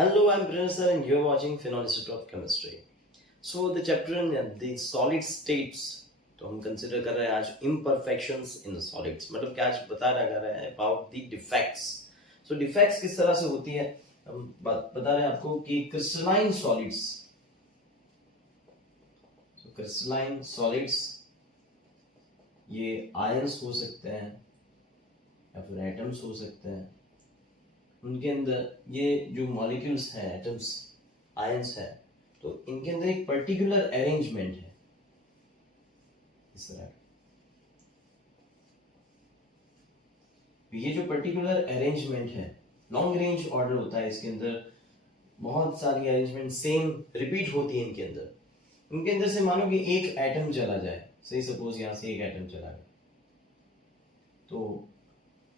Hello, I'm Prince sir and you're watching Phenol Institute of Chemistry. So the chapter in the solid states तो हम consider कर रहे हैं आज imperfections in the solids मतलब क्या आज बता रहे हैं about the defects. So defects किस तरह से होती है हम बता रहे हैं आपको कि crystalline solids. So crystalline solids ये ions हो सकते हैं या फिर atoms हो सकते हैं. उनके अंदर ये जो मॉलिक्यूल्स हैं एटम्स आयंस है तो इनके अंदर एक पर्टिकुलर अरेंजमेंट है इस तरह ये जो पर्टिकुलर अरेंजमेंट है लॉन्ग रेंज ऑर्डर होता है इसके अंदर बहुत सारी अरेंजमेंट सेम रिपीट होती है इनके अंदर से मानो कि एक एटम चला जाए सही सपोज यहां से एक एटम चला गया तो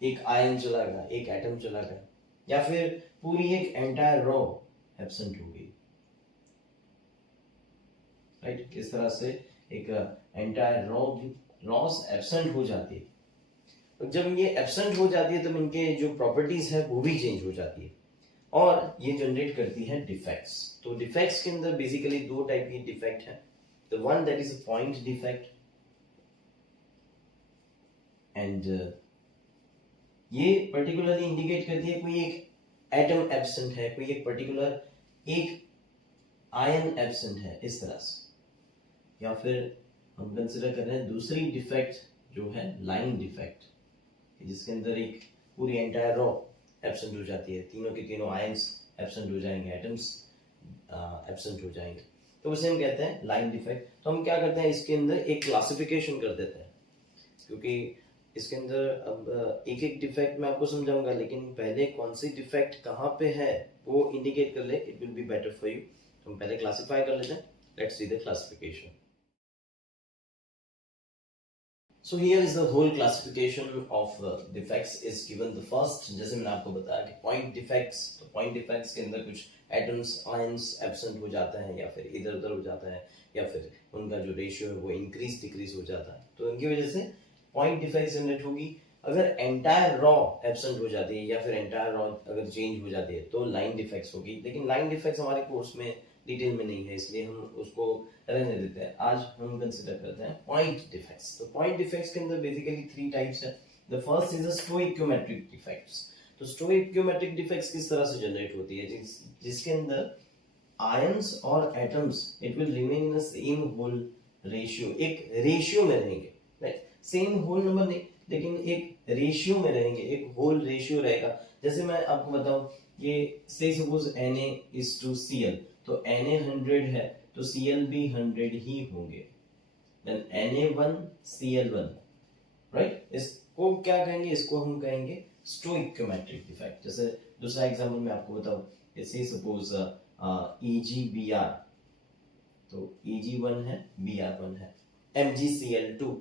एक आयन चला गया एक एटम चला गया या फिर पूरी एक एंटायर रॉ एब्सेंट हो गई राइट किस तरह से एक एंटायर रॉस एब्सेंट हो जाती है तो जब ये एब्सेंट हो जाती है तब इनके जो प्रॉपर्टीज है वो भी चेंज हो जाती है और ये जनरेट करती है डिफेक्ट्स तो डिफेक्ट्स के अंदर बेसिकली दो टाइप की डिफेक्ट है the one that is a point defect and ये पर्टिकुलरली इंडिकेट करती है कोई एक एटम एब्सेंट है कोई एक पर्टिकुलर एक आयन एब्सेंट है इस तरह से या फिर हम कंसिडर कर रहे हैं दूसरी डिफेक्ट जो है लाइन डिफेक्ट जिसके अंदर एक पूरी एंटायर रॉ एब्सेंट हो जाती है तीनों के तीनों आयंस एब्सेंट हो जाएंगे एटम्स एब्सेंट हो जाएंगे तो उसे हम कहते हैं लाइन डिफेक्ट तो हम क्या करते हैं इसके अंदर एक क्लासिफिकेशन कर देते हैं क्योंकि इसके अंदर अब एक एक डिफेक्ट मैं आपको समझाऊंगा लेकिन पहले कौन सी डिफेक्ट कहाँ पे है वो इंडिकेट कर ले it will be better for you हम पहले क्लासिफाई कर लेते हैं let's see the classification so here is the whole classification of defects is given the first जैसे मैंने आपको बताया कि पॉइंट डिफेक्ट्स तो पॉइंट डिफेक्ट्स के अंदर कुछ एटम्स आयंस एब्सेंट हो जाता है या फिर इधर उधर हो जाता है या फिर उनका जो रेशियो है वो इंक्रीज डिक्रीज हो जाता है तो इनकी वजह से पॉइंट डिफेक्ट जनरेट होगी अगर एंटायर रॉ एब्सेंट हो जाती है या फिर एंटायर रॉ अगर चेंज हो जाती है तो लाइन डिफेक्ट्स होगी लेकिन लाइन डिफेक्ट्स हमारे कोर्स में डिटेल में नहीं है इसलिए हम उसको रहने देते हैं आज हम कंसीडर करते हैं पॉइंट डिफेक्ट्स तो पॉइंट डिफेक्ट्स के अंदर बेसिकली थ्री टाइप्स है the first is the stoichiometric defects तो स्टोइकियोमेट्रिक डिफेक्ट्स किस तरह से जनरेट होती है जिसके अंदर आयंस और atoms it will remain in the same whole ratio एक रेशियो में रहेंगे राइट सेम होल नंबर नहीं लेकिन एक रेशियो में रहेंगे एक होल रेशियो रहेगा जैसे मैं आपको बताऊं ये से सपोज Na:Cl तो Na 100 है तो Cl भी 100 ही होंगे देन Na1Cl1 राइट इसको क्या कहेंगे इसको हम कहेंगे स्टोइकियोमेट्रिक डिफेक्ट जैसे दूसरा एग्जांपल मैं आपको बताऊं से सपोज EgBr तो Eg1 है Br1 है MgCl2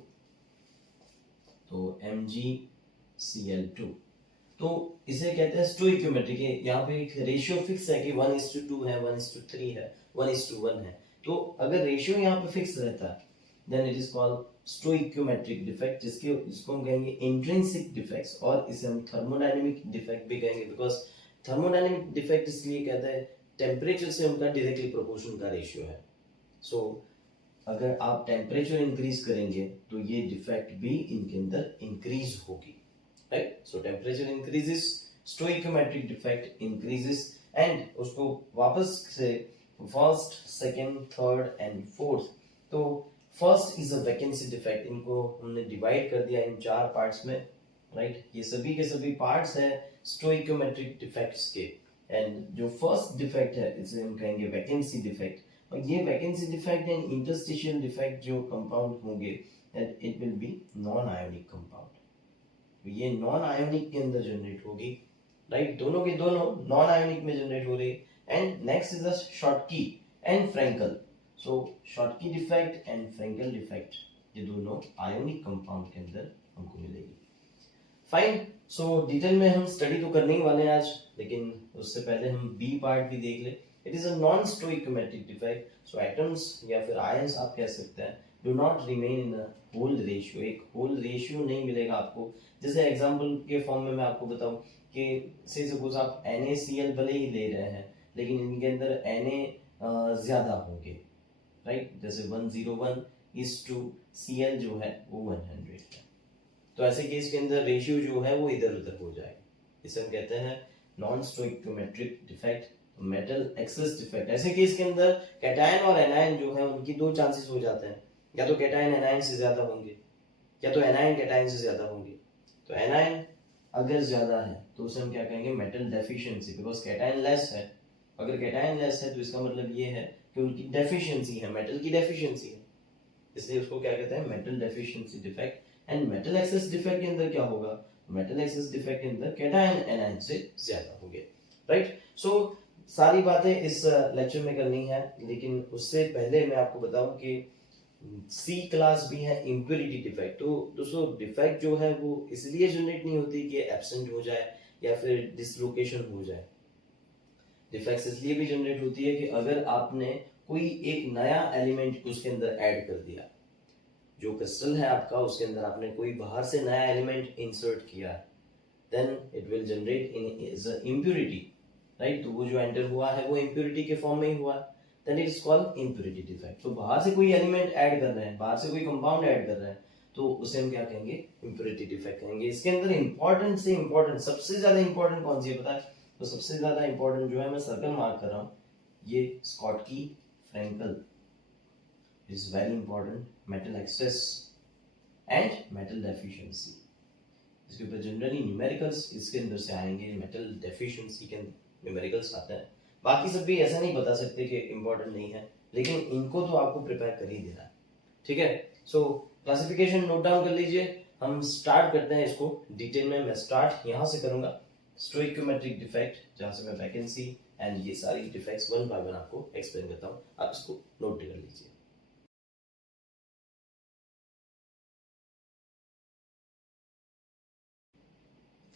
तो MgCl2 तो इसे कहते हैं स्टोइकियोमेट्रिक यहाँ पे एक रेशियो फिक्स है कि 1:2 है 1:3 है 1:1 है तो अगर रेशियो यहाँ पे फिक्स रहता है then it is called stoichiometric defect जिसको हम कहेंगे इंट्रिंसिक डिफेक्ट्स और इसे हम थर्मोडायनेमिक डिफेक्ट भी कहेंगे बिकॉज थर्मोडायनेमिक डिफेक्ट इसलिए कहते हैं टेम्परेचर से उनका डायरेक्टली प्रोपोर्शनल का रेशियो है सो अगर आप टेम्परेचर इंक्रीज करेंगे तो ये डिफेक्ट भी इनके अंदर इंक्रीज होगी right so temperature increases stoichiometric defect increases and उसको वापस से first second third and fourth तो first is a vacancy defect इनको हमने डिवाइड कर दिया इन चार पार्ट्स में राइट ये सभी के सभी पार्ट्स हैं स्टोइकियोमेट्रिक डिफेक्ट्स के एंड जो फर्स्ट डिफेक्ट है इसे हम कहेंगे वैकेंसी डिफेक्ट और ये vacancy defect and interstitial defect जो कंपाउंड होंगे it will B non ionic compound तो ये नॉन आयोनिक के अंदर जनरेट होगी राइट दोनों के दोनों नॉन आयोनिक में जनरेट हो रही and next is the Schottky and Frenkel so Schottky defect and Frenkel defect ये दोनों आयोनिक कंपाउंड के अंदर हमको मिलेगी फाइन सो डिटेल में हम स्टडी तो करने ही वाले हैं आज लेकिन उससे पहले हम बी पार्ट भी देख ले It is a non-stoichiometric defect. So atoms या फिर ions आप कह सकते हैं do not remain in a whole ratio. एक whole ratio नहीं मिलेगा आपको जैसे एग्जांपल के फॉर्म में मैं आपको बताऊं कि से सपोज आप NaCl भले ही ले रहे हैं लेकिन इनके अंदर Na ज्यादा होंगे, राइट। जैसे 101 इज टू Cl जो है वो 100 है, तो ऐसे केस के अंदर रेशियो जो है वो इधर उधर हो जाएगा। इसे हम कहते हैं non stoichiometric defect, metal access defect. ऐसे केस के अंदर कैटायन और एनायन जो है उनकी दो चांसेस हो जाते हैं, या तो कैटायन एनायन से ज्यादा होंगे या तो एनायन कैटायन से ज्यादा होंगे। तो एनायन अगर ज्यादा है तो उसे हम क्या कहेंगे, metal deficiency, because cation less है। अगर कैटायन लेस है तो इसका मतलब ये है कि उनकी डेफिशिएंसी है, मेटल की डेफिशिएंसी है, इसलिए उसको क्या कहते हैं, metal deficiency defect. And metal access defect के अंदर क्या होगा, मेटल एक्सेस डिफेक्ट के अंदर कैटायन एनायन से ज्यादा होंगे, राइट। सो सारी बातें इस लेक्चर में करनी है, लेकिन उससे पहले मैं आपको बताऊं कि सी क्लास भी है इम्प्योरिटी डिफेक्ट। तो दोस्तों डिफेक्ट जो है वो इसलिए जनरेट नहीं होती कि एब्सेंट हो जाए या फिर डिसलोकेशन हो जाए। डिफेक्ट्स इसलिए भी जनरेट होती है कि अगर आपने कोई एक नया एलिमेंट उसके अंदर ऐड कर दिया, जो क्रिस्टल है आपका उसके अंदर आपने कोई बाहर से नया एलिमेंट इंसर्ट किया, then it will generate in is impurity, right. तो वो जो एंटर हुआ है वो इम्प्योरिटी के फॉर्म में ही हुआ, then it is called impurity defect. तो बाहर से कोई एलिमेंट ऐड कर रहे हैं, बाहर से कोई कंपाउंड ऐड कर रहे हैं, तो उसे हम क्या कहेंगे, इम्प्योरिटी डिफेक्ट कहेंगे। इसके अंदर इंपॉर्टेंट से इंपॉर्टेंट, सबसे ज्यादा इंपॉर्टेंट कौन सी है पता है, तो सबसे ज्यादा इंपॉर्टेंट जो है मैं सर्कल मार्क कर रहा हूँ, ये Schottky Frenkel is very important, metal excess and metal deficiency। इसके ऊपर जनरली न्यूमेरिकल्स इसके अंदर से आएंगे, मेटल डेफिशिएंसी के न्यूमेरिकल्स आते हैं। बाकी सब भी ऐसा नहीं बता सकते कि इंपॉर्टेंट नहीं है, लेकिन इनको तो आपको प्रिपेयर कर ही देना है, ठीक है। सो क्लासिफिकेशन नोट डाउन कर लीजिए, हम स्टार्ट करते हैं इसको डिटेल में। मैं स्टार्ट यहाँ से करूंगा, स्टोइकियोमेट्रिक डिफेक्ट, जहाँ से मैं वैकेंसी एंड ये सारी डिफेक्ट्स वन बाय वन आपको एक्सप्लेन करता हूँ, आप इसको नोट कर लीजिए।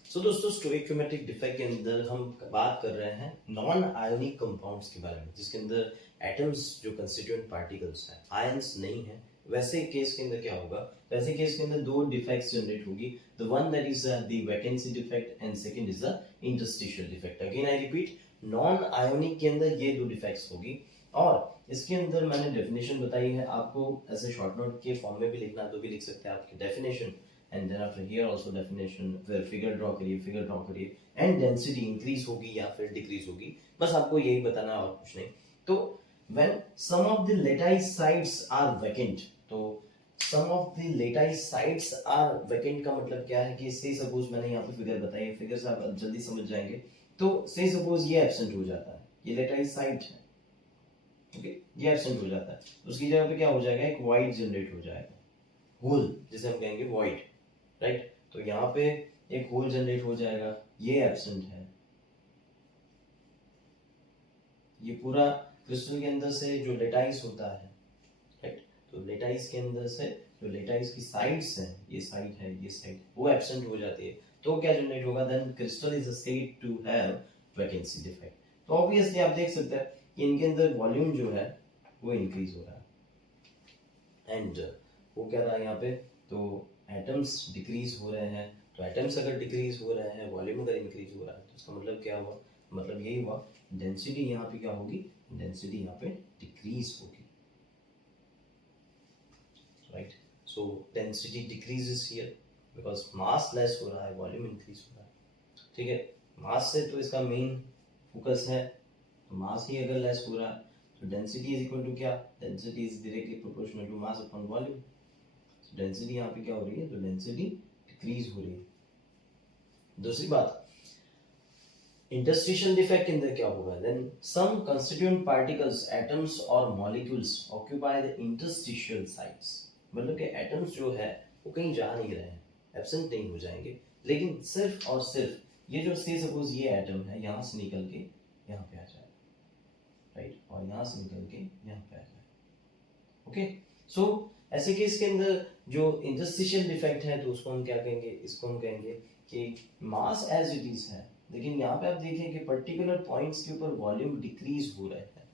सो दोस्तों स्टोइकियोमेट्रिक डिफेक्ट के अंदर हम बात कर रहे हैं नॉन आयोनिक कंपाउंड्स के बारे में, जिसके अंदर एटम्स जो कंस्टिट्यूएंट पार्टिकल्स हैं, आयंस नहीं है। वैसे केस के अंदर क्या होगा, वैसे केस के अंदर दो डिफेक्ट्स जनरेट होगी, the one that is the vacancy defect and second is the interstitial defect. Again I repeat, non ionic के अंदर ये दो डिफेक्ट्स होगी, और इसके अंदर मैंने डेफिनेशन बताई है, आपको ऐसे शॉर्ट नोट के फॉर्म में भी लिखना तो भी लिख सकते हैं आपकी definition, and then after here also definition, फिर फिगर ड्रॉ करिए एंड डेंसिटी इंक्रीज होगी या फिर डिक्रीज होगी, बस आपको यही बताना है और कुछ नहीं। तो when some of the lattice sites are vacant, तो some of the lattice sites are vacant का मतलब क्या है कि से सपोज मैंने यहाँ पे फिगर बताई, फिगर से आप जल्दी समझ जाएंगे। तो से सपोज ये एब्सेंट हो जाता है, ये lattice साइट है, ओके, ये एब्सेंट हो जाता है, उसकी जगह पे क्या हो जाएगा, एक void जनरेट हो जाएगा, होल जिसे हम कहेंगे void, राइट। तो यहाँ पे एक होल जनरेट हो जाएगा, ये एब्सेंट है, ये पूरा क्रिस्टल के अंदर से जो लेटाइस होता है, राइट। तो लेटाइस के अंदर से जो लेटाइस की साइड्स हैं, ये साइड है, ये साइड, वो एब्सेंट हो जाती है, तो क्या जनरेट होगा, then crystal is said to have vacancy defect. तो ऑब्वियसली आप देख सकते हैं कि इनके अंदर वॉल्यूम जो है वो इंक्रीज हो रहा है, एंड वो क्या रहा है यहाँ पे, तो एटम्स डिक्रीज हो रहे हैं। तो एटम्स अगर डिक्रीज हो रहे हैं, वॉल्यूम अगर इंक्रीज हो रहा है, तो इसका मतलब क्या हुआ, मतलब यही हुआ डेंसिटी यहाँ पे क्या होगी, डेंसिटी यहाँ पे डिक्रीज होगी, right. So density decreases here because mass less हो रहा है, वॉल्यूम इंक्रीज हो रहा है, ठीक है। मास से तो इसका मेन फोकस है, तो मास ही अगर लेस हो रहा है तो डेंसिटी इज इक्वल टू क्या, density is directly proportional to mass upon volume. Density यहाँ पे क्या हो रही है, तो डेंसिटी डिक्रीज हो रही है। दूसरी बात, इंटरस्टिशियल डिफेक्ट के अंदर क्या होगा, then some constituent particles, atoms और molecules occupy the interstitial sites, मतलब कि एटम्स जो है वो कहीं जा नहीं रहे हैं, एब्सेंट नहीं हो जाएंगे, लेकिन सिर्फ और सिर्फ ये जो से सपोज ये एटम है यहाँ से निकल के यहाँ पे आ जाएगा, राइट, और यहाँ से निकल के यहाँ पे आ जाएगा, ओके। सो ऐसे केस के अंदर जो इंटरस्टिशियल डिफेक्ट है, तो उसको हम क्या कहेंगे, इसको हम कहेंगे कि मास एज इट इज है, लेकिन यहाँ पे आप देखिए कि पर्टिकुलर पॉइंट्स के ऊपर वॉल्यूम डिक्रीज हो रहे हैं,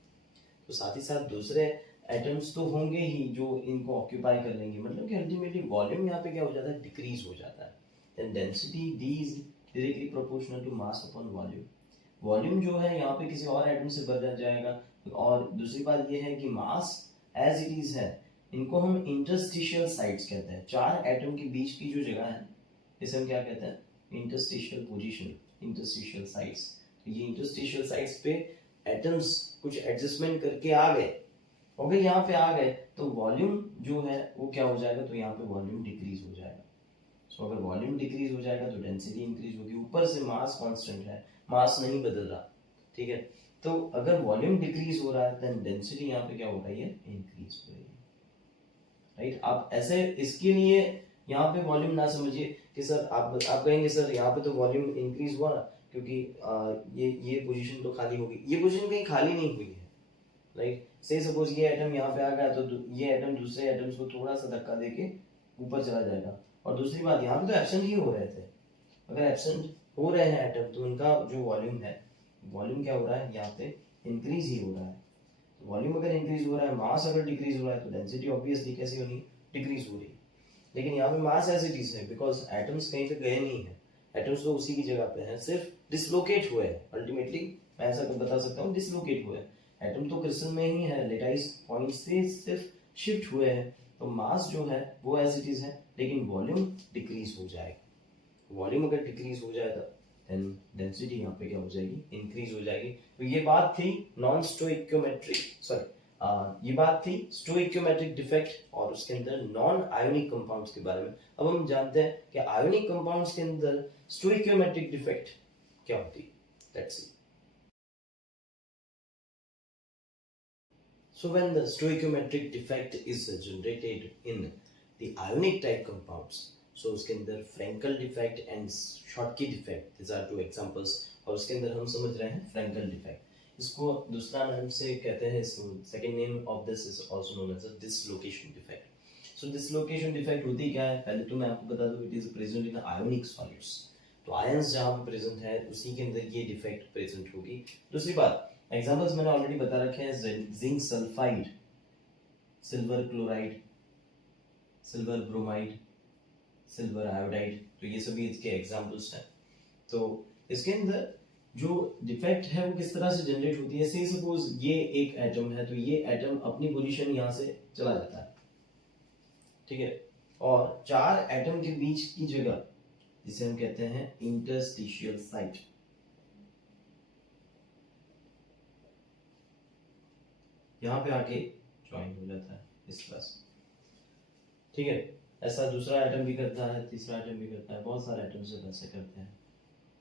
तो साथ ही साथ दूसरे एटम्स तो होंगे ही जो इनको ऑक्यूपाई कर लेंगे, मतलब कि अल्टीमेटली वॉल्यूम यहाँ पे क्या हो जाता है, डिक्रीज हो जाता है, then density d is directly proportional to mass upon volume. Volume जो है यहाँ पे किसी और एटम से भर जाएगा। और दूसरी बात ये है कि मास एज इट इज है, इनको हम इंटरस्टिशियल साइट्स कहते हैं। चार एटम के बीच की जो जगह है इसे हम क्या कहते हैं, इंटरस्टिशियल पोजीशन, इंटरस्टिशियल साइट्स। तो ये इंटरस्टिशियल साइट्स पे एटम्स कुछ एडजस्टमेंट करके आ गए, अगर यहाँ पे आ गए तो वॉल्यूम जो है वो क्या हो जाएगा, तो यहाँ पे वॉल्यूम डिक्रीज हो जाएगा। सो अगर वॉल्यूम डिक्रीज हो जाएगा तो डेंसिटी इंक्रीज होगी। ऊपर से मास कांस्टेंट है, मास नहीं बदल रहा, ठीक है। तो अगर वॉल्यूम डिक्रीज हो रहा है देन डेंसिटी यहाँ पे क्या हो रही है, इंक्रीज हो रही है, राइट। आप ऐसे इसके लिए यहाँ पे वॉल्यूम ना समझिए कि सर आप कहेंगे सर यहाँ पे तो वॉल्यूम इंक्रीज हुआ क्योंकि ये पोजीशन तो खाली होगी। ये पोजीशन कहीं खाली नहीं हुई है, राइट। से सपोज ये एटम यहाँ पे आ गया तो ये एटम दूसरे एटम्स को थोड़ा सा धक्का देके ऊपर चला जाएगा। और दूसरी बात, यहाँ पे तो एब्सेंट ही हो रहे थे, अगर एब्सेंट हो रहे हैं एटम तो उनका जो वॉल्यूम है, वॉल्यूम क्या हो रहा है, यहाँ पे इंक्रीज ही हो रहा है। तो वॉल्यूम अगर इंक्रीज हो रहा है, मास अगर डिक्रीज हो रहा है तो डेंसिटी ऑब्वियसली कैसी होनी, डिक्रीज हो रही है। लेकिन यहाँ पे मास एज इट इज है बिकॉज एटम्स कहीं पे गए नहीं है, एटम्स तो उसी की जगह पे हैं, सिर्फ डिसलोकेट हुए हैं। अल्टीमेटली मैं ऐसा बता सकता हूँ, डिसलोकेट हुए हैं। एटम तो क्रिस्टल में ही है, लेटाइस पॉइंट से सिर्फ शिफ्ट हुए हैं। तो मास जो है वो एज इट इज है, लेकिन वॉल्यूम डिक्रीज हो जाएगा। वॉल्यूम अगर डिक्रीज हो जाएगा देन डेंसिटी यहाँ पे क्या हो जाएगी, इंक्रीज हो जाएगी। तो ये बात थी नॉन स्टोइकियोमेट्रिक, सॉरी ये बात थी स्टोइकियोमेट्रिक डिफेक्ट और उसके अंदर नॉन आयोनिक कंपाउंड्स के बारे में। अब हम जानते हैं कि आयोनिक कंपाउंड्स के अंदर स्टोइकियोमेट्रिक डिफेक्ट क्या होती है, let's see. So when the stoichiometric defect is generated in the ionic type compounds, so उसके अंदर Frankel defect and Schottky defect, these are two examples। और उसके अंदर हम समझ रहे हैं Frankel defect, इसको दूसरा नाम से कहते हैं, second name of this is also known as a dislocation defect। So dislocation defect होती क्या है, पहले तो मैं आपको बता दूं, it is present in ionic solids। तो आयंस जहाँ पे प्रेजेंट है उसी के अंदर ये डिफेक्ट प्रेजेंट होगी। दूसरी बात, एग्जांपल्स मैंने ऑलरेडी बता रखे हैं, zinc sulphide, silver chloride, silver bromide, silver iodide, तो ये सभी इसके एग्जांपल्स हैं। तो इसके अंदर जो डिफेक्ट है वो किस तरह से जनरेट होती है, से सपोज ये एक एटम है तो ये एटम अपनी पोजीशन यहाँ से चला जाता है, ठीक है। और चार एटम के बीच की जगह जिसे हम कहते हैं इंटरस्टिशियल साइट, यहां पे आके ज्वाइन हो जाता है इस तरह से, ठीक है। ऐसा दूसरा एटम भी करता है, तीसरा एटम भी करता है, बहुत सारे एटम से ऐसे करते हैं।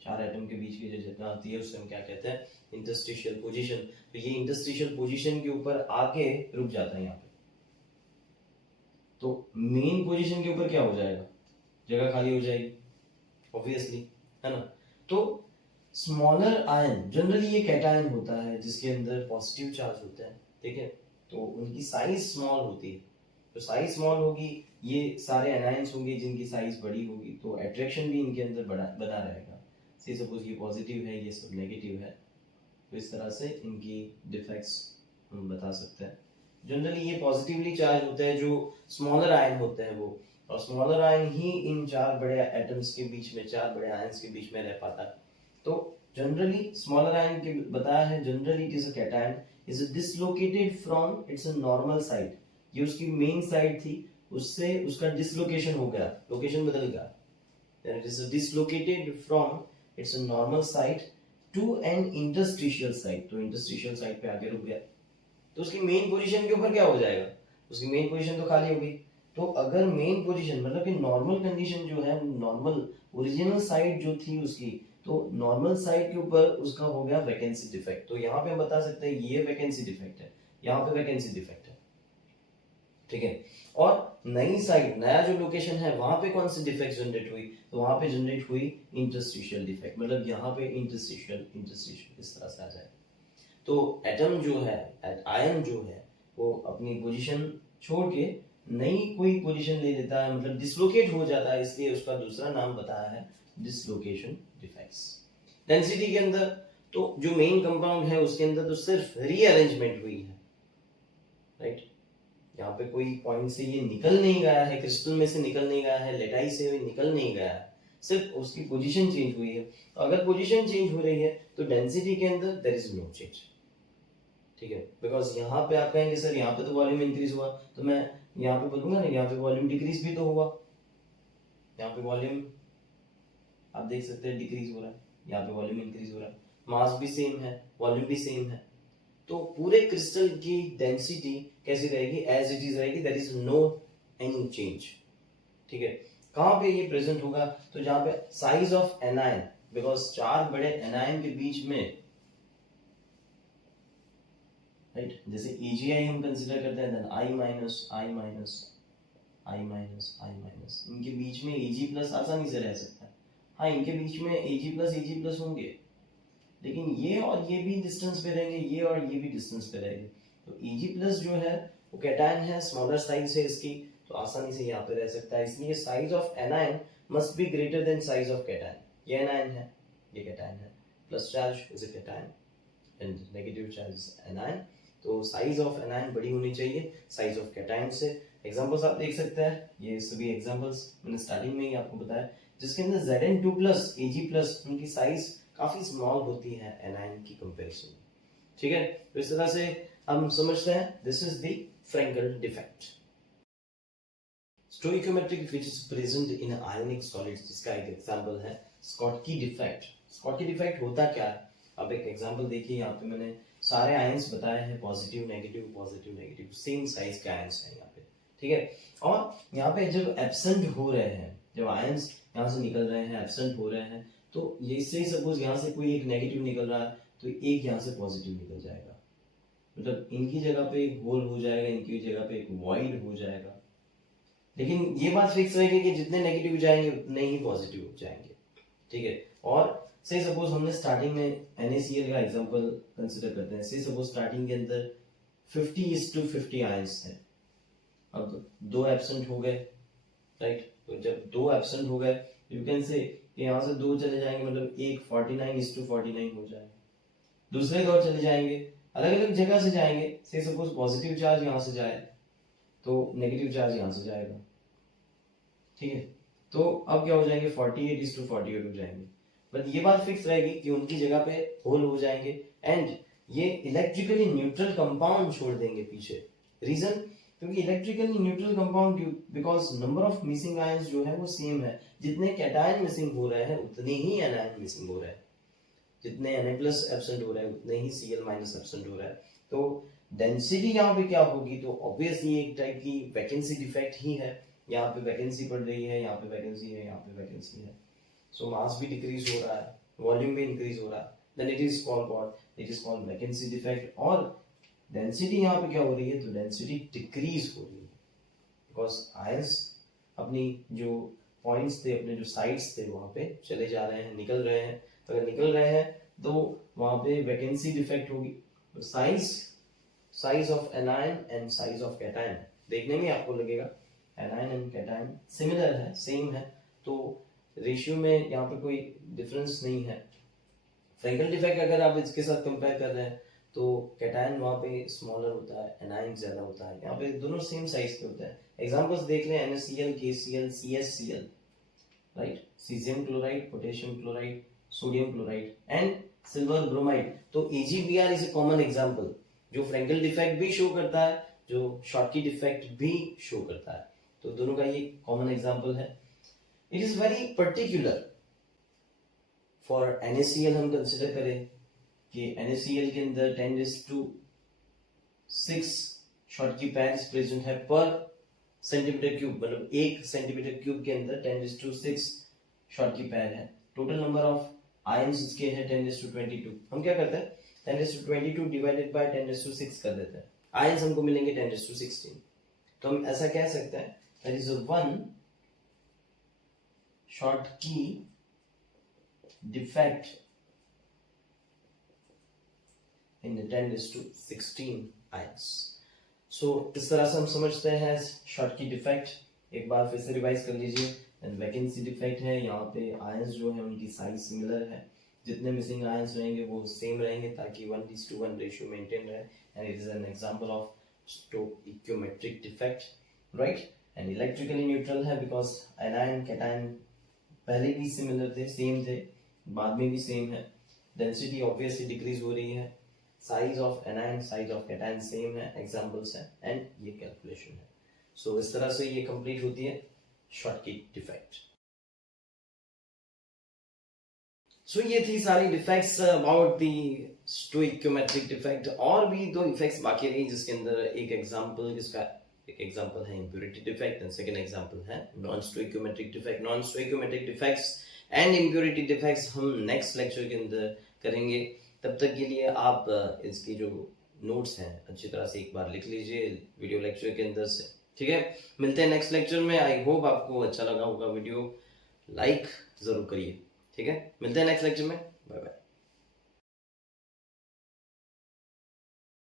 चार एटम के बीच की जो जगह आती है उसे हम क्या कहते हैं, इंटरस्टिशियल पोजीशन। तो ये इंटरस्टिशियल पोजीशन के ऊपर आके रुक जाता है यहाँ पे, तो मेन पोजीशन के ऊपर क्या हो जाएगा, जगह खाली हो जाएगी ऑब्वियसली, है ना। तो स्मॉलर आयन, जनरली ये कैटायन होता है जिसके अंदर पॉजिटिव चार्ज होता है, ठीक है। तो उनकी साइज स्मॉल होती है, तो साइज स्मॉल होगी, ये सारे एनायंस होंगे जिनकी साइज बड़ी होगी, तो अट्रैक्शन भी इनके अंदर बना रहेगा। से सपोज ये पॉजिटिव है, ये सब नेगेटिव है, तो इस तरह से इनकी डिफेक्ट्स हम बता सकते हैं। जनरली ये पॉजिटिवली चार्ज होता है जो स्मॉलर आयन होते हैं वो, और स्मॉलर आयन ही इन चार बड़े एटम्स के बीच में, चार बड़े आयंस के बीच में रह पाता है। तो जनरली स्मॉलर आयन के बताया है, generally it is a cation, is dislocated from its a normal side. ये उसकी मेन साइड थी, उससे उसका डिसलोकेशन हो गया, लोकेशन बदल गया, then it is dislocated from its a normal side to an interstitial side. तो इंटरस्टिशियल साइड पे आगे रुक गया, तो उसकी मेन पोजीशन के ऊपर क्या हो जाएगा, उसकी मेन पोजीशन तो खाली हो गई। तो अगर मेन पोजीशन मतलब कि नॉर्मल कंडीशन जो है, नॉर्मल ओरिजिनल साइड जो थी उसकी, तो नॉर्मल साइड के ऊपर उसका हो गया वैकेंसी डिफेक्ट। तो यहाँ पे हम बता सकते हैं ये वैकेंसी डिफेक्ट है, यहाँ पे वैकेंसी डिफेक्ट है, ठीक है। और नई साइड, नया जो लोकेशन है वहां पे कौन सी डिफेक्ट जनरेट हुई, तो वहां पे जनरेट हुई इंटरस्टिशियल डिफेक्ट, मतलब यहाँ पे इंटरस्टिशियल इस तरह से आ जाए। तो एटम जो है, आयन जो है, वो अपनी पोजीशन छोड़ के नई कोई पोजीशन ले लेता है, मतलब डिसलोकेट हो जाता है, इसलिए उसका दूसरा नाम बताया है डिसलोकेशन डिफेक्ट्स। डेंसिटी के अंदर तो जो मेन कंपाउंड है उसके अंदर तो सिर्फ रीअरेंजमेंट हुई है, राइट। यहाँ पे कोई पॉइंट से ये निकल नहीं गया है, क्रिस्टल में से निकल नहीं गया है, लेटाइस से निकल नहीं गया है, सिर्फ उसकी पोजीशन चेंज हुई है। तो अगर पोजीशन चेंज हो रही है तो डेंसिटी के अंदर देयर इज नो चेंज, ठीक है। बिकॉज यहाँ पे आप कहेंगे सर यहाँ पे तो वॉल्यूम इंक्रीज हुआ, तो मैं यहाँ पे बोलूंगा ना यहाँ पे वॉल्यूम डिक्रीज भी तो हुआ, यहाँ पे वॉल्यूम आप देख सकते हैं डिक्रीज हो रहा है, यहाँ पे वॉल्यूम इंक्रीज हो रहा है, मास भी सेम है, वॉल्यूम भी सेम है। तो पूरे क्रिस्टल की डेंसिटी कैसी रहेगी, एज इट इज रहेगी, there is no any change, ठीक है। कहाँ पे ये प्रेजेंट होगा, तो जहाँ पे साइज ऑफ एनायन, बिकॉज चार बड़े एनायन के बीच में, राइट, जैसे EGI हम कंसीडर करते हैं, then I minus I minus I minus I minus, इनके बीच में Ag प्लस आसानी से रह सकता है। हाँ, इनके बीच में Ag प्लस होंगे, लेकिन ये और ये भी डिस्टेंस पे रहेंगे, ये और ये भी डिस्टेंस पे रहेंगे। तो Ag प्लस जो है वो कैटायन है, स्मॉलर साइज है इसकी, तो आसानी से यहाँ पे रह सकता है। इसलिए size of anion must be greater than size of cation. ये एनायन है, ये कैटायन है, plus charge is a cation and negative charge is anion. तो साइज ऑफ एनायन बड़ी होनी चाहिए साइज ऑफ कैटायन से। एग्जांपल्स आप देख सकते हैं, ये सभी एग्जांपल्स मैंने स्टार्टिंग में ही आपको बताया, जिसके अंदर Zn2+ Ag+, उनकी साइज काफी स्मॉल होती है एनायन की कंपैरिजन, ठीक है। तो इस तरह से हम समझते हैं this is the Frenkel defect. Stoichiometric which is present in ionic solids, जिसका एक एग्जांपल है स्कॉटकी डिफेक्ट। स्कॉटकी डिफेक्ट होता क्या है, अब एक एग्जांपल देखिए, यहाँ पे मैंने सारे आयंस बताए हैं, पॉजिटिव नेगेटिव सेम साइज के आयंस हैं यहाँ पे, ठीक है। और यहाँ पे जब एब्सेंट हो रहे हैं, जब आयंस यहाँ से निकल रहे हैं, एब्सेंट हो रहे हैं, तो ये से सपोज यहाँ से कोई एक नेगेटिव निकल रहा है तो एक यहाँ से पॉजिटिव निकल जाएगा, मतलब इनकी जगह पे एक होल हो जाएगा, इनकी जगह पे एक वॉइड हो जाएगा। लेकिन ये बात फिक्स रहेगी कि जितने नेगेटिव जाएंगे उतने ही पॉजिटिव जाएंगे, ठीक है। और से सपोज हमने स्टार्टिंग में NaCl का एग्जांपल कंसीडर करते हैं, से सपोज स्टार्टिंग के अंदर 50:50 आयंस हैं, अब दो एब्सेंट हो गए, राइट। तो जब दो एब्सेंट हो गए यू कैन से कि यहाँ से दो चले जाएंगे, मतलब एक 49:49 हो जाएगा। दूसरे दो चले जाएंगे, अलग अलग जगह से जाएंगे, से सपोज पॉजिटिव चार्ज यहाँ से जाए तो नेगेटिव चार्ज यहाँ से जाएगा, ठीक है। तो अब क्या हो जाएंगे, 48:48 हो जाएंगे। बट ये बात फिक्स रहेगी कि उनकी जगह पे होल हो जाएंगे एंड ये इलेक्ट्रिकली न्यूट्रल कंपाउंड छोड़ देंगे पीछे। रीजन, क्योंकि electrically neutral compound, because number of missing ions जो है वो सेम है, जितने कैटायन मिसिंग हो रहे हैं उतने ही एनायन मिसिंग हो रहे हैं, जितने Na+ एब्सेंट हो रहे हैं उतने ही Cl- एब्सेंट हो रहा है। तो डेंसिटी यहाँ पे क्या होगी, तो ऑब्वियसली एक टाइप की वैकेंसी डिफेक्ट ही है, यहाँ पे वैकेंसी पड़ रही है, यहाँ पे वैकेंसी है, यहाँ पे वैकेंसी है, सो मास भी डिक्रीज हो रहा है, वॉल्यूम भी इंक्रीज हो रहा है, then it is called what, it is called vacancy defect. और डेंसिटी यहाँ पे क्या हो रही है, तो डेंसिटी डिक्रीज हो रही है, बिकॉज आयंस अपनी जो पॉइंट्स थे, अपने जो साइड्स थे वहां पे चले जा रहे हैं, निकल रहे हैं। तो अगर निकल रहे हैं तो वहां पे वैकेंसी डिफेक्ट होगी। तो size of anion and size of cation देखने में आपको लगेगा एनायन एंड कैटायन सिमिलर है, सेम है, तो रेशियो में यहाँ पे कोई डिफरेंस नहीं है। फ्रेंकल डिफेक्ट अगर आप इसके साथ कंपेयर कर रहे हैं तो कैटायन वहाँ पे स्मॉलर होता है, एनायन ज्यादा होता है, यहाँ पे दोनों सेम साइज के होते हैं। एग्जांपल्स देख लें, NaCl, KCl, CsCl, right, caesium chloride, potassium chloride, sodium chloride and silver bromide. तो AgBr is a common example जो फ्रेंकल डिफेक्ट भी शो करता है, जो शॉर्टकी डिफेक्ट भी शो करता है, तो दोनों का ये कॉमन एग्जांपल है। It is very particular for NaCl, हम कंसिडर करें कि NaCl के अंदर 10⁶ शॉर्टकी पैड्स प्रेजेंट है पर सेंटीमीटर क्यूब, मतलब 1 सेंटीमीटर क्यूब के अंदर 10⁶ शॉर्टकी पैड है। टोटल नंबर ऑफ आयंस इसके हैं 10⁻²2। हम क्या करते हैं, 10⁻²2 डिवाइडेड बाय 10⁶ कर देते हैं, आयंस हमको मिलेंगे 10⁻16। तो हम ऐसा कह सकते हैं that is 1 Schottky defect in the 10⁻16 ions. So इस तरह से हम समझते हैं शॉर्टकी डिफेक्ट। एक बार फिर से रिवाइज कर लीजिए। वैकेंसी डिफेक्ट है, यहाँ पे आयंस जो है उनकी साइज सिमिलर है, जितने मिसिंग आयंस रहेंगे वो सेम रहेंगे ताकि 1:1 रेशियो मेंटेन रहे, and it is an example of stoichiometric defect, right. And electrically neutral है बिकॉज एनायन कैटायन पहले भी सिमिलर थे, सेम थे, बाद में भी सेम है। डेंसिटी ऑब्वियसली डिक्रीज हो रही है, size of anion, size of cation same है, एग्जांपल्स हैं, एंड ये कैलकुलेशन है। सो इस तरह से ये कंप्लीट होती है शॉटकी डिफेक्ट। सो ये थी सारी defects about the stoichiometric defect. और भी दो इफेक्ट्स बाकी रही जिसके अंदर एक एग्जांपल, जिसका एक एग्जांपल है impurity defect and second example है non stoichiometric defect. Non stoichiometric defects and impurity defects हम नेक्स्ट लेक्चर के अंदर करेंगे। तब तक के लिए आप इसकी जो नोट्स हैं अच्छी तरह से एक बार लिख लीजिए वीडियो लेक्चर के अंदर से, ठीक है। मिलते हैं नेक्स्ट लेक्चर में। आई होप आपको अच्छा लगा होगा वीडियो, लाइक जरूर करिए, ठीक है। मिलते हैं नेक्स्ट लेक्चर में, बाय बाय।